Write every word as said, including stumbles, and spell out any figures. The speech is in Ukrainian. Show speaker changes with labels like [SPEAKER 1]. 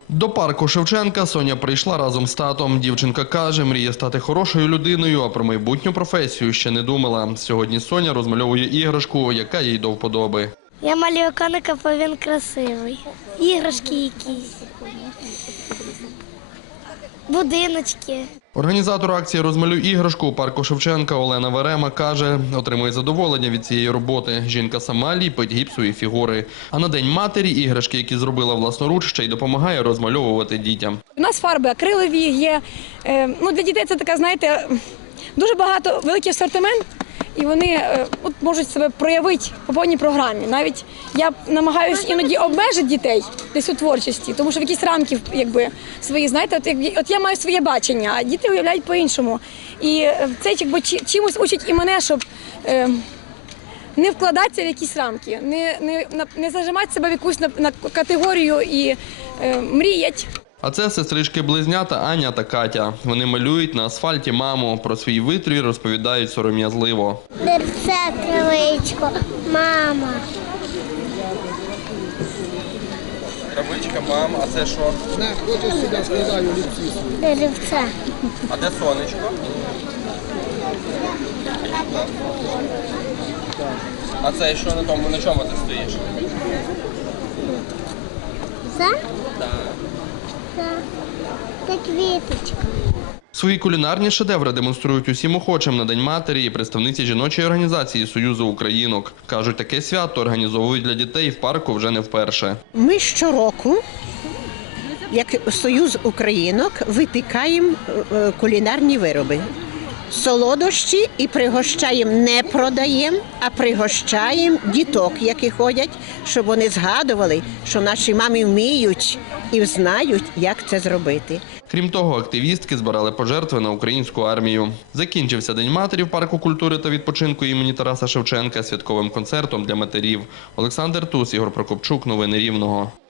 [SPEAKER 1] До парку Шевченка Соня прийшла разом з татом. Дівчинка каже, мріє стати хорошою людиною, а про майбутню професію ще не думала. Сьогодні Соня розмальовує іграшку, яка їй до вподоби.
[SPEAKER 2] Я малюю коника, бо він красивий. Іграшки якісь, будиночки.
[SPEAKER 1] Організатор акції «Розмалюй іграшку» у парку Шевченка Олена Верема каже, отримує задоволення від цієї роботи. Жінка сама ліпить гіпсові фігури. А на День матері іграшки, які зробила власноруч, ще й допомагає розмальовувати дітям.
[SPEAKER 3] У нас фарби акрилові є. Ну, для дітей це така, знаєте, дуже багато, великий асортимент. І вони от, можуть себе проявити по повній програмі. Навіть я намагаюся іноді обмежити дітей десь у творчості, тому що в якісь рамки якби, свої, знаєте, от, от я маю своє бачення, а діти уявляють по-іншому. І це якби, чимось учить і мене, щоб е, не вкладатися в якісь рамки, не, не, не зажимати себе в якусь на, на категорію і е, мріяти.
[SPEAKER 1] А це сестрички-близнята Аня та Катя. Вони малюють на асфальті маму. Про свій витрій розповідають сором'язливо.
[SPEAKER 2] Деревце, травичко, мама.
[SPEAKER 1] Травичка, мама, а це що?
[SPEAKER 2] Деревце.
[SPEAKER 1] А де сонечко? А це що на тому, на чому ти стоїш?
[SPEAKER 2] Це? Так. Це квіточка.
[SPEAKER 1] Свої кулінарні шедеври демонструють усім охочим на День матері і представниці жіночої організації Союзу Українок. Кажуть, таке свято організовують для дітей в парку вже не вперше.
[SPEAKER 4] Ми щороку, як Союз Українок, випікаємо кулінарні вироби. Солодощі і пригощаємо, не продаємо, а пригощаємо діток, які ходять, щоб вони згадували, що наші мами вміють і знають, як це зробити.
[SPEAKER 1] Крім того, активістки збирали пожертви на українську армію. Закінчився День матері в парку культури та відпочинку імені Тараса Шевченка святковим концертом для матерів. Олександр Тус, Ігор Прокопчук. Новини Рівного.